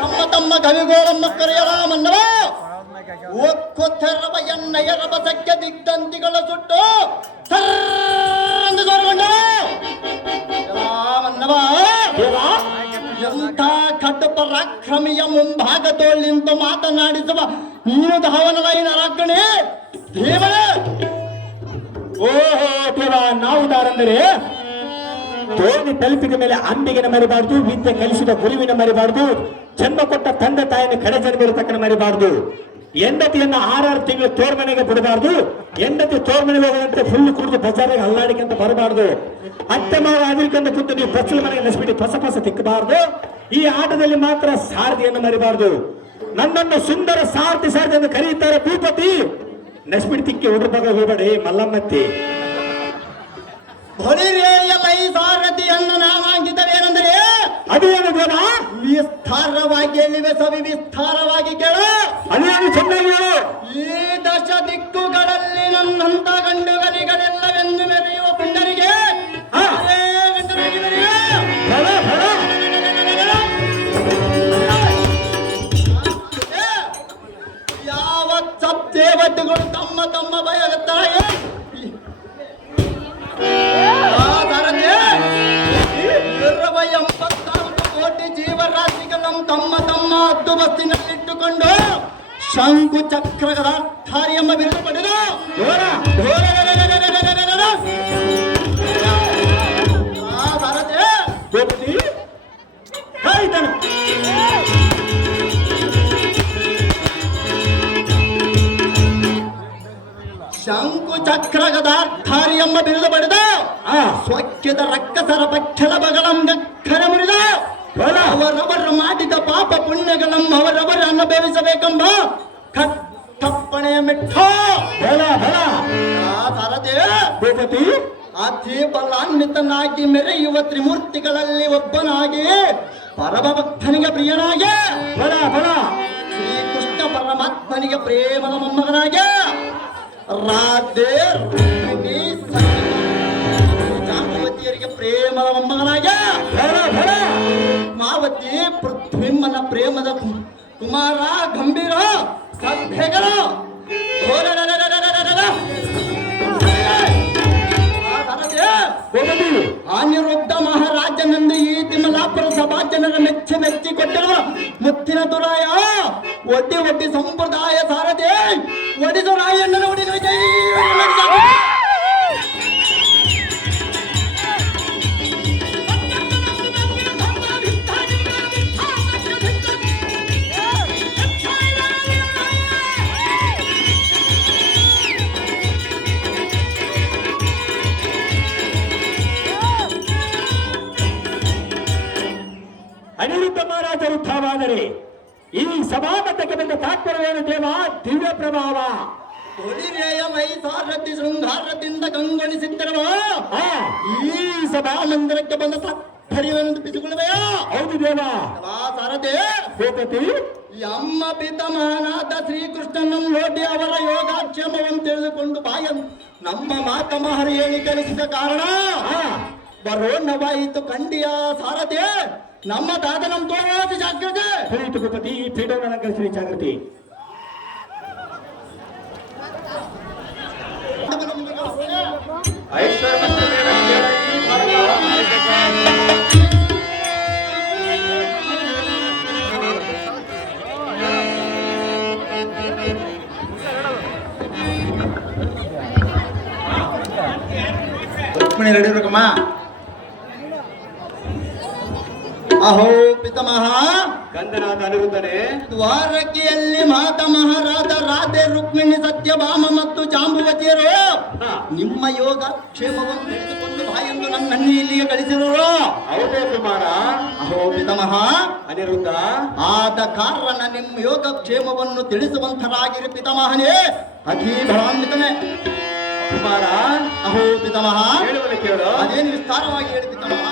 ತಮ್ಮ ತಮ್ಮ ಕವಿಗೋಳಮ್ಮ ಕರೆಯಲಾಮನ್ನವ ಒಕ್ಕೊತ್ತೆರವ ಎನ್ನಯರವ ಸಖ್ಯ ದಿಗ್ಧಂತಿಗಳ ಸುಟ್ಟು ಎಂಥ ಖಡ್ಡ ಪರಾಕ್ರಮಿಯ ಮುಂಭಾಗದೊಳ್ಳಿಂತ ಮಾತನಾಡಿಸುವ ನೀನು ಧಾವನಲೈನ ರಾಕಣೆ ದೇವರೇ. ಓಹೋ ದೇವ, ನಾವುದಾರೆಂದರೆ ತೋಣಿ ತಲುಪಿದ ಮೇಲೆ ಅಂಬಿಗೆನ ಮರಿಬಾರ್ದು, ವಿದ್ಯೆ ಕಲಿಸಿದ ಗುರುವಿನ ಮರಿಬಾರ್ದು, ಜನ್ಮ ಕೊಟ್ಟ ತಂದೆ ತಾಯಿನ ಕಡೆ ಜನ್ಮಿರತಕ್ಕನ ಮರಿಬಾರ್ದು, ಹೆಂಡತಿಯನ್ನ 6 ತಿಂಗಳು ತೋರ್ಮನೆಗೆ ಬಿಡಬಾರ್ದು, ಹೆಂಡತಿ ತೋರ್ಮನೆಗೆ ಹೋಗದಂತೆ ಫುಲ್ ಕುಡಿದು ಬಜಾರಿಗೆ ಅಲ್ಲಾಡಿಕಂತ ಬರಬಾರ್ದು, ಅತ್ತೆ ಮಾವ ಅದಕ್ಕಂತ ಕೂತು ನೀವು ಬಚ್ಚಲ ಮನೆಗೆ ನೆಸ್ಬಿಟ್ಟು ಪಸ ತಿಕ್ಕಬಾರ್ದು, ಈ ಆಟದಲ್ಲಿ ಮಾತ್ರ ಸಾರಥಿಯನ್ನು ಮರಿಬಾರ್ದು. ನನ್ನನ್ನು ಸುಂದರ ಸಾರಥಿ ಎಂದು ಕರೆಯುತ್ತಾರೆ ಭೂಪತಿ. ನೆಸ್ಬಿಟ್ಟು ತಿಕ್ಕಿ ಹುಡುಗ ಬಗ್ಗೆ ಹೋಗಬೇಡಿ ಮಲ್ಲಮ್ಮತ್ತಿ. ಹೊಳಿರೇಯ ಮೈ ಸಾರಥಿಯನ್ನು ನಾಮಾಂಕಿತವೇನೆಂದರೆ ಅದೇನು ದೇವ? ವಿಸ್ತಾರವಾಗಿ ಹೇಳಿವೆ ಸವಿ, ವಿಸ್ತಾರವಾಗಿ ಕೇಳ. ಅದೇನು ಚೆನ್ನಾಗಿ ಹೇಳು. ಈ ದಶ ದಿಕ್ಕುಗಳಲ್ಲಿ ನನ್ನಂತ ಗಂಡುಗಲಿಗಳೆಲ್ಲವೆಂದು ಮೆರೆಯುವ ಪುಂಡರಿಗೆ ಯಾವ ಸಬ್ದೇವತೆಗಳು ತಮ್ಮ ತಮ್ಮ ಭಯಗೊತ್ತಾಯ ಕೋಟಿ ಜೀವರಾಶಿಗಳನ್ನು ತಮ್ಮ ತಮ್ಮ ಹದ್ದು ಬಸ್ತಿನಲ್ಲಿಟ್ಟುಕೊಂಡು ಶಂಕು ಚಕ್ರಗಳ ಧಾರಿ ಎಂಬ ಬಿರುದು ಪಡೆದು ಶಂಕು ಚಕ್ರ ಗದಾಧಾರಿ ಎಂಬ ಬಿರುದು ಪಡೆದ ಸ್ವಚ್ಛದ ರಕ್ಕಸರ ಪಕ್ಷದ ಬಗಳಂಗರ ಮುರಿದ ಅವರವರು ಮಾಡಿದ ಪಾಪ ಪುಣ್ಯಗಳನ್ನು ಅವರವರು ಅನುಭವಿಸಬೇಕೆಂಬ ಕಟ್ಟಪ್ಪಣೆಯ ಮಿಟ್ಟ ಭೂಪತಿ ಅತಿ ಬಲಾನ್ವಿತನಾಗಿ ಮೆರೆಯುವ ತ್ರಿಮೂರ್ತಿಗಳಲ್ಲಿ ಒಬ್ಬನಾಗಿ ಪರಮಭಕ್ತನಿಗೆ ಪ್ರಿಯನಾಗಿ ಶ್ರೀಕೃಷ್ಣ ಪರಮಾತ್ಮನಿಗೆ ಪ್ರೇಮದ ಮೊಮ್ಮಗನಾಗಿ ರಾಧೆ ಜಾಂಬವತಿಯರಿಗೆ ಪ್ರೇಮದ ಮೊಮ್ಮಗನಾಗ ಮಾವತಿ ಪೃಥ್ವಿಮ್ಮನ ಪ್ರೇಮದ ಕುಮಾರ ಗಂಭೀರ ಸಭೆಗಳ ಅನಿರುದ್ಧ ಮಹಾರಾಜನಂದು ಈ ತಿಮಲಾಪುರ ಸಭಾಜನರ ಮೆಚ್ಚಿ ಕೊಟ್ಟಿರುವ ಮುತ್ತಿನ ತುರಾಯ ಒಡ್ಡಿ ಸಂಪ್ರದಾಯ ಸಾರದೆ ಒಡಿಸು ರಾಯಣ್ಣನ ಒಡಿಗಳ ಜೈ. ಅನಿರುದ್ಧ ಮಹಾರಾಜರು ತಾವಾದರೆ ಈ ಸಭಾಮತಕ್ಕೆ ಬಂದ ತಾತ್ಪರ್ಯವೇನು ದೇವ? ದಿವ್ಯ ಪ್ರಭಾವ. ಹೊಳಿರೇಯ ಮೈ ಸಾರಥಿ ಶೃಂಗಾರದಿಂದ ಕಂಗೊಳಿಸಿದ್ದರವ ಈ ಸಭಾ ಮಂದಿರಕ್ಕೆ ಬಂದ ತಾತ್ಪರ್ಯವೆಂದು ಬಿಸಿಕೊಳ್ಳುವೆಯ? ಹೌದು ದೇವ. ಸಾರಥಿ ಭೂಪತಿ, ಈ ಅಮ್ಮ ಪಿತಾಮಹನಾದ ಶ್ರೀಕೃಷ್ಣನನ್ನು ನೋಡಿ ಅವರ ಯೋಗಾಕ್ಷೇಮವನ್ನು ತಿಳಿದುಕೊಂಡು ನಮ್ಮ ಮಾತಮಹರು ಹೇಳಿ ಕಲಿಸಿದ ಕಾರಣ ಬರೋಣವಾಯಿತು ಕಂಡಿಯ ಸಾರಥಿ. ನಮ್ಮ ತಾತ ನಮ್ಮ ತೋರಾದ ಜಾಗೃತಿ ತಿಳಿಯಿತು ಭೂಪತಿ. ಈ ಪೀಠವನ್ನು ಅಲಂಕರಿಸಿ ಜಾಗೃತಿ. ರುಕ್ಮಿಣಿ ರೆಡಿ ಇರ್ಬೇಕಮ್ಮ. ಅಹೋ ಪಿತಾಮಹ ಗಂಧನಾಥ ಅನಿರುದ್ಧನೇ, ದ್ವಾರಕೆಯಲ್ಲಿ ಮಾತಾಮಹರಾದ ರಾಧೆ ರುಕ್ಮಿಣಿ ಸತ್ಯಭಾಮ ಮತ್ತು ಜಾಂಬುವತಿಯರು ನಿಮ್ಮ ಯೋಗ ಕ್ಷೇಮವನ್ನು ತಿಳಿದುಕೊಂಡು ಬಾ ಎಂದು ನನ್ನನ್ನು ಇಲ್ಲಿಗೆ ಕಳಿಸಿದರು. ಹೌದೇ ಕುಮಾರ? ಅಹೋ ಪಿತಾಮಹ ಅನಿರುದ್ಧ, ಆದ ಕಾರಣ ನಿಮ್ಮ ಯೋಗ ಕ್ಷೇಮವನ್ನು ತಿಳಿಸುವಂತರಾಗಿರಿ ಪಿತಾಮಹನೇ. ಅತಿ ಬಲಾನ್ವಿತನೇ ಕುಮಾರ. ಅಹೋ ಪಿತಾಮಹ ಹೇಳುವನು ಕೇಳು. ಅದೇನು ವಿಸ್ತಾರವಾಗಿ ಹೇಳಿ ಪಿತಾಮಹ.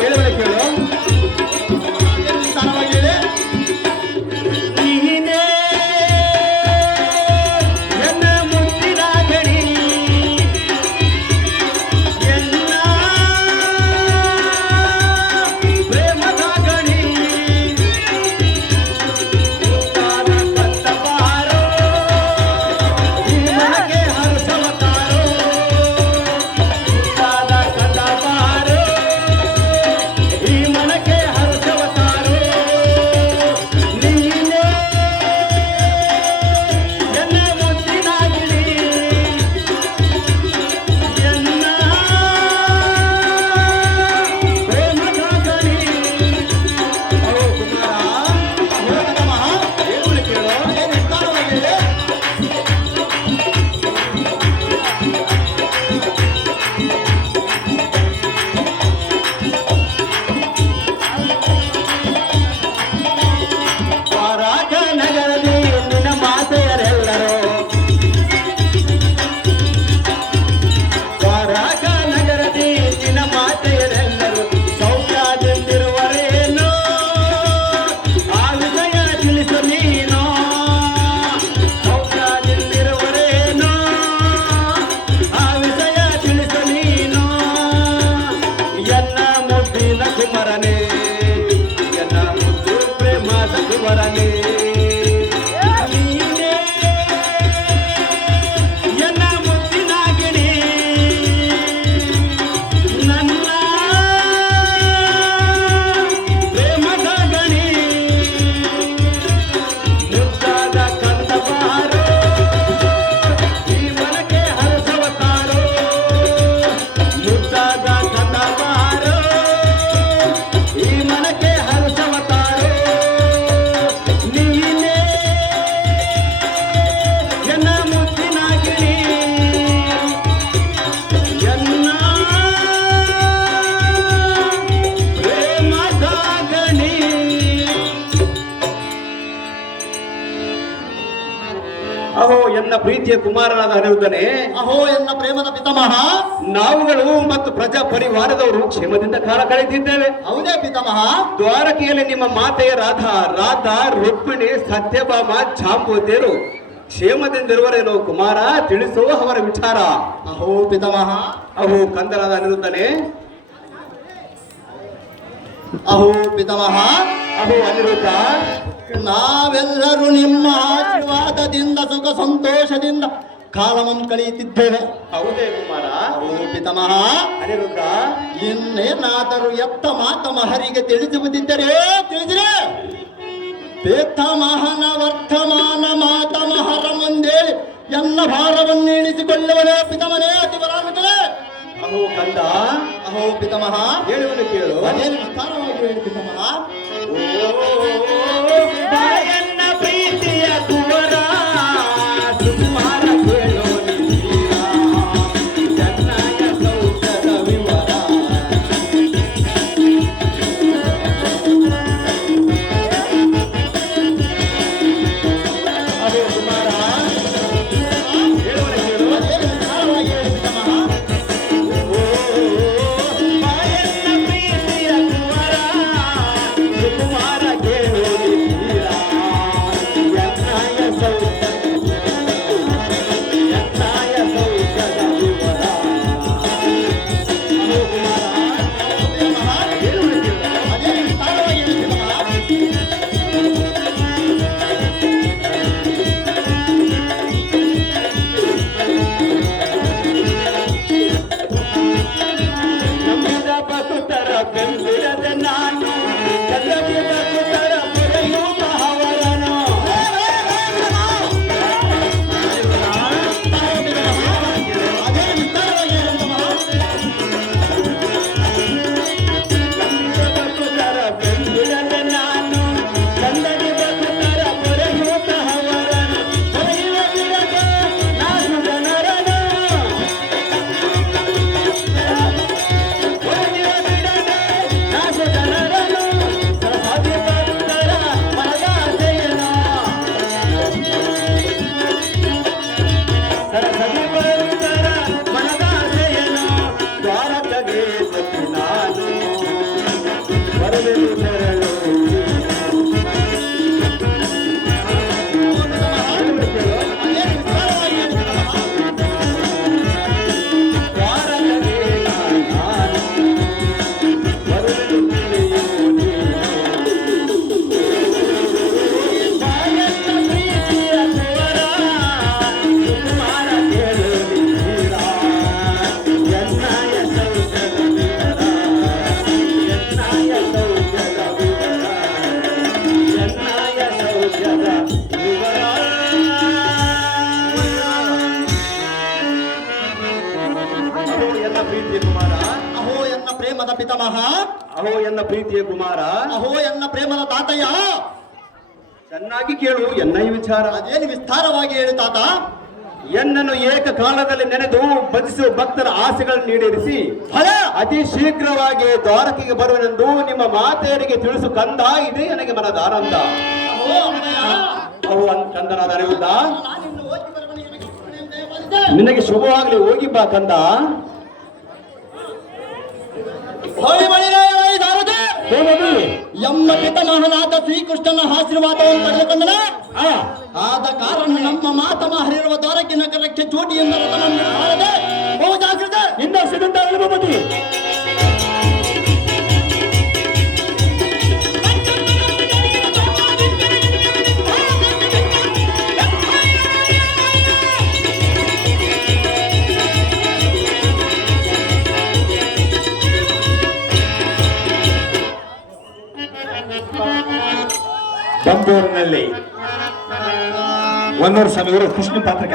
ಹೇಳುವನು ಕೇಳು. ವಿಸ್ತಾರವಾಗಿ ಹೇಳಿ. ಪ್ರೀತಿಯ ಕುಮಾರನಾದ ಅನಿರುದ್ಧನೇ, ಅಹೋ ಎನ್ನ ಪ್ರೇಮದ ಪಿತಾಮಹ. ನಾವುಗಳು ಮತ್ತು ಪ್ರಜಾ ಪರಿವಾರದವರು ಕ್ಷೇಮದಿಂದ ಕಾಲ ಕಳೆದಿದ್ದೇವೆ. ಹೌದೇ ಪಿತಾಮಹ? ದ್ವಾರಕೆಯಲ್ಲಿ ನಿಮ್ಮ ಮಾತೆಯ ರಾಧಾ ರುಕ್ಮಿಣಿ ಸತ್ಯಭಾಮ ಜಾಂಬವತಿಯರು ಕ್ಷೇಮದಿಂದಿರುವರೇನೋ ಕುಮಾರ, ತಿಳಿಸೋ ಅವರ ವಿಚಾರ. ಅಹೋ ಪಿತಾಮಹ. ಅಹೋ ಕಂದನಾದ ಅನಿರುದ್ಧನೇ. ಅಹೋ ಪಿತಾಮಹ. ಅಹೋ ಅನಿರುದ್ಧ, ನಾವೆಲ್ಲರೂ ನಿಮ್ಮ ಆಶೀರ್ವಾದದಿಂದ ಸುಖ ಸಂತೋಷದಿಂದ ಕಾಲವನ್ನು ಕಳೆಯುತ್ತಿದ್ದೇವೆ. ಹೌದೇ ಕುಮಾರ? ಅಹೋ ಪಿತಾಮಹ. ಅನಿರುದ್ಧ, ಇನ್ನೇನಾದರೂ ಎತ್ತ ಮಾತಮಹರಿಗೆ ತಿಳಿಸುವುದಿದ್ದರೆ ತಿಳಿಸಿರೆ. ಪಿತಾಮಹನ ವರ್ತಮಾನ ಮಾತಮಹರ ಮುಂದೇಳಿ ಎನ್ನ ಭಾರವನ್ನು ಇಳಿಸಿಕೊಳ್ಳುವನೇ ಪಿತಾಮನೇ ಅತಿವರಾಗುತ್ತದೆ. ಅಹೋ ಕಂದ, ಅಹೋ ಪಿತಾಮಹ. ಹೇಳುವುದು ಕೇಳು. ಅದೇನು ವಿಸ್ತಾರವಾಗಿ ಹೇಳಿ ಪಿತಾಮಹ. ಬಾಯನ್ನ ಪ್ರೀತಿಯ ಕುವರ ಸುಕುಮಾರ ಕೇಳೋ ನಿಂತೀರ, ಚೆನ್ನಾಯ ಸೌಖ್ಯದ ವಿವರ. ಅದೇ ಕುಮಾರ, ಹೇಳುವುದು ಕೇಳು. ಅದೇನು ವಿಸ್ತಾರವಾಗಿ ಹೇಳಿ ಪಿತಾಮಹ. ಬಾಯನ್ನ ಪ್ರೀತಿಯ ಕುವರ ಸುಕುಮಾರ ಕೇಳೋ ನಿಂತೀರ, ಚೆನ್ನಾಯ ಸೌಖ್ಯದ ವಿವರ. ಹೇಳುವುದು ಕೇಳು. ಅದೇನು ವಿಸ್ತಾರವಾಗಿ ಹೇಳಿ ಪಿತಾಮಹ. ನಂಬಿದ ಭಕ್ತರ ಬೆಂಬಿಡದ ನಾನು, ಕಲ್ಲದಿ ಭಕ್ತರ ಪುರೆಯುವ ಅವರನು. ಅದೇನು ವಿಸ್ತಾರವಾಗಿ ಹೇಳಿ ಪಿತಾಮಹ. ನಂಬಿದ ಭಕ್ತರ ಬೆಂಬಿಡದ ನಾನು, ಕಲ್ಲದಿ ಭಕ್ತರ ಪುರೆಯುವ ಅವರನು. ಪೊರೆಯುವ ಬಿಡದೆ ನಾನು ಜನರನು, ಪೊರೆಯುವ ಬಿಡದೆ ನಾನು ಜನರನು. ಸರಸಾದಿ ಭಕ್ತರ ಮನದಾಸೆಯನು, ಸರಸದಿ ಭಕ್ತರ ಮನದಾಸೆಯನು. ದ್ವಾರಕಗೆ ಸತಿ ನಾನು ಬರಲು ತೆರಳು. ಅದೇನು ವಿಸ್ತಾರವಾಗಿ ಹೇಳಿ ಪಿತಾಮಹ. ದ್ವಾರಕಗೆ ನಾನು ಬರಲು ತಿಳಿಯು ನೀನು. ಬಾಯನ್ನ ಪ್ರೀತಿಯ ಕುವರ ಸುಕುಮಾರ ಕೇಳು ನಿಂತೀರ, ಎನ್ನಾಯ ಸೌಖ್ಯದ ವಿವರ, ಎನ್ನಾಯ ಸೌಖ್ಯದ ವಿವರ, ಎನ್ನಾಯ ಸೌಖ್ಯದ ವಿವರ. ಅಹೋ ಎನ್ನ ಪ್ರೀತಿಯ ಕುಮಾರ, ಅಹೋ ಎನ್ನ ಪ್ರೇಮದ ಪಿತಾಮಹ. ಅಹೋ ಎನ್ನ ಪ್ರೀತಿಯ ಕುಮಾರ, ಅಹೋ ಎನ್ನ ಪ್ರೇಮದ ತಾತಯ್ಯ. ಚೆನ್ನಾಗಿ ಕೇಳು ಎನ್ನ ಈ ವಿಚಾರ. ಅದೇನು ವಿಸ್ತಾರವಾಗಿ ಹೇಳಿ ತಾತ. ಎನ್ನನ್ನು ಏಕಕಾಲದಲ್ಲಿ ನೆನೆದು ಭಜಿಸುವ ಭಕ್ತರ ಆಸೆಗಳನ್ನು ಈಡೇರಿಸಿ ಫಲ ಅತಿ ಶೀಘ್ರವಾಗಿ ದ್ವಾರಕೆಗೆ ಬರುವೆನೆಂದು ನಿಮ್ಮ ಮಾತೆಯರಿಗೆ ತಿಳಿಸು ಕಂದ. ಇದೆ ನನಗೆ ಮನದ ಆನಂದ. ಅಹೋ ಅಮ್ಮಯ್ಯ. ಅವು ಕಂದನಾದ ಅನಿರುದ್ಧ, ನಾನಿನ್ನು ಹೋಗಿ ಬರಬನಿ ನಿನಗೆ ಕೃಪಣೆ ಅಂತ ಹೇಳಿದ್ದೆ. ನಿನಗೆ ಶುಭವಾಗಲಿ, ಹೋಗಿ ಬಾ ಕಂದ. ಹೋಳಿ ಬಳಿರಾಯವಾಗಿ ಸಾರದೆ ಏನದು? ಎಮ್ಮ ಪಿತಾಮಹನಾದ ಶ್ರೀಕೃಷ್ಣನ ಆಶೀರ್ವಾದವನ್ನು ಪಡೆದುಕೊಂಡನ. ಆ, ಆದ ಕಾರಣ ನಮ್ಮ ಮಾತಮಹರಿರುವ ದ್ವಾರಕ್ಕೆ ನಗರಕ್ಕೆ ಚೋಟಿಯಿಂದ ರಥವನ್ನು ಸಾರದೆ ಬಹು ಜಾಗ್ರತೆ. ನಿನ್ನ ಸಿದ್ಧ ಅನುಭವತಿ. ಬಂದೂರಿನಲ್ಲಿ 1 ವರ್ಷ ಕೃಷ್ಣ ಪಾತ್ರಕ್ಕೆ